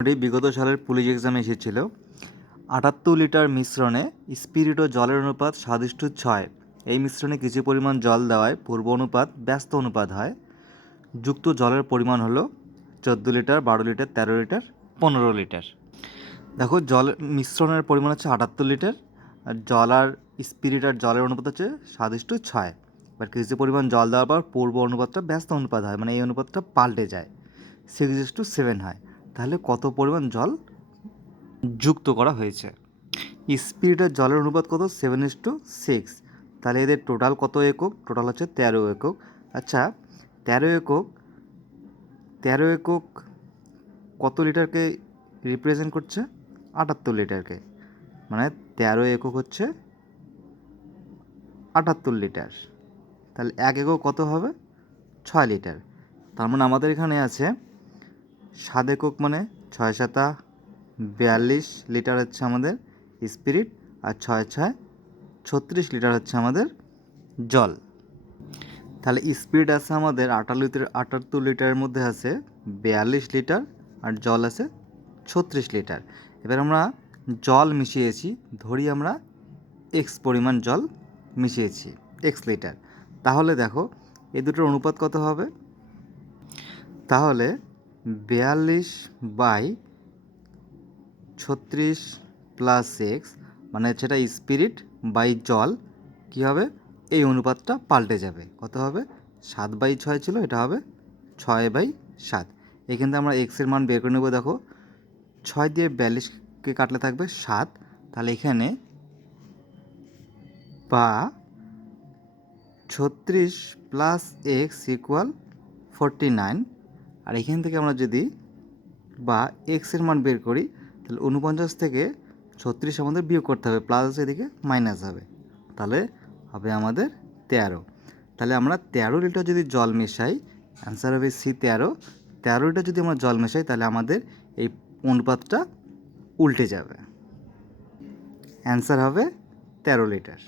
এটি বিগত সালের পুলিশ এক্সামে এসেছিল। ৭৮ লিটার মিশ্রণে স্পিরিট ও জলের অনুপাত ৭:৬। এই মিশ্রণে কিছু পরিমাণ জল দেওয়ায় পূর্ব অনুপাত ব্যস্ত অনুপাত হয়। যুক্ত জলের পরিমাণ হলো ১৪ লিটার, ১২ লিটার, ১৩ লিটার, ১৫ লিটার। দেখো, মিশ্রণের পরিমাণ হচ্ছে ৭৮ লিটার, আর জল আর স্পিরিট আর জলের অনুপাত হচ্ছে ৭:৬। এবার কিছু পরিমাণ জল দেওয়ার পর পূর্ব অনুপাতটা ব্যস্ত অনুপাত হয়, মানে এই অনুপাতটা পাল্টে যায়, 6:7 হয়। তাহলে কত পরিমাণ জল যুক্ত করা হয়েছে? স্পিরিট আর জলের অনুপাত কত? 7:6। তাহলে এদের টোটাল কত একক? টোটাল হচ্ছে 13 একক। আচ্ছা, 13 একক কত লিটারকে রিপ্রেজেন্ট করছে? ৭৮ লিটারকে। মানে 13 একক হচ্ছে ৭৮ লিটার। তাহলে 1 একক কত হবে? 6 লিটার। তার মানে আমাদের এখানে আছে 7 একক, মানে 6×7 42 লিটার হচ্ছে আমাদের স্পিরিট, আর 6×6 36 লিটার হচ্ছে আমাদের জল। তাহলে স্পিরিট আছে আমাদের ৭৮ লিটারের মধ্যে আছে 42 লিটার, আর জল আছে 36 লিটার। এবার আমরা জল মিশিয়েছি, ধরি আমরা এক্স পরিমাণ জল মিশিয়েছি, এক্স লিটার। তাহলে দেখো এই দুটোর অনুপাত কত হবে? তাহলে 42/36 প্লাস এক্স, মানে সেটা স্পিরিট বাই জল, কী হবে? এই অনুপাতটা পাল্টে যাবে। কত হবে? 7/6 ছিল, এটা হবে 6/7। এখান থেকে আমরা এক্সের মান বের করে নেব। দেখো, 6 দিয়ে 42কে কাটলে থাকবে 7। তাহলে এখানে বা 36 প্লাস এক্স ইকুয়াল 49। আর এখান থেকে আমরা যদি বা এক্সের মান বের করি, তাহলে 49 থেকে 36 আমাদের বিয়োগ করতে হবে, প্লাস এদিকে মাইনাস হবে, তাহলে হবে আমাদের 13। তাহলে আমরা 13 লিটার যদি জল মেশাই, অ্যান্সার হবে সি 13। 13 লিটার যদি আমরা জল মেশাই, তাহলে আমাদের এই অনুপাতটা উল্টে যাবে, অ্যান্সার হবে 13 লিটার।